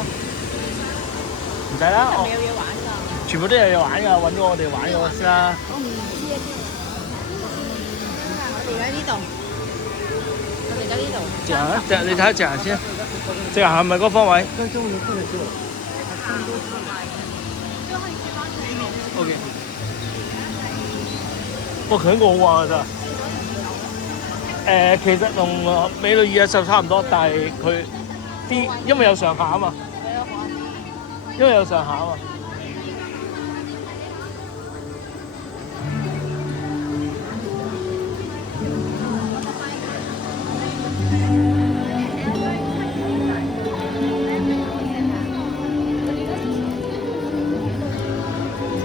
唔使啦，係咪有嘢玩㗎？全部都有嘢玩㗎，揾咗我哋玩嗰個先啦。我唔知啊，我哋而家呢度，我哋而家呢度。直行啊！你睇下直行先，直行係咪嗰個方位？OK。哇，佢好好玩啊！真係。其實同美女與野獸差唔多，但係佢啲因為有上下啊嘛。因為有上下啊嘛。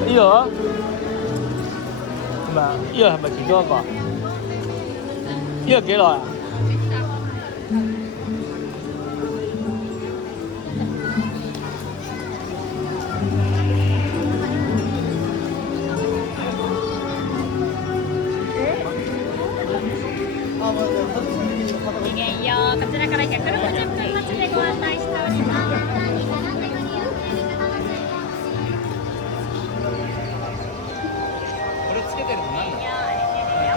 呢個啊，係咪啊？呢個係咪其中一個啊？呢個幾耐啊？ごきげんよう。こちらから160分待ちでご案内しております。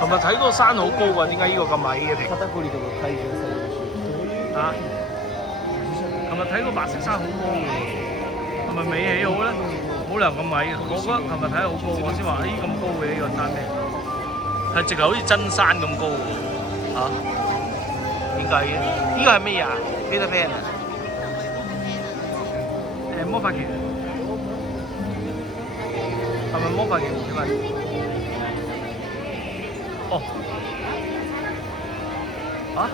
琴日睇個山好高㗎，點解呢個咁矮嘅？啊！琴日睇個白色山好高嘅，係咪未起好咧？冇理由咁矮嘅，我覺得琴日睇得好高，我先話咦咁高嘅呢個山咩？係直頭好似真山咁高喎，嚇？點解嘅？呢個係咩啊？Peter Pan 啊？魔法球，係咪魔法球點啊？哦，啊？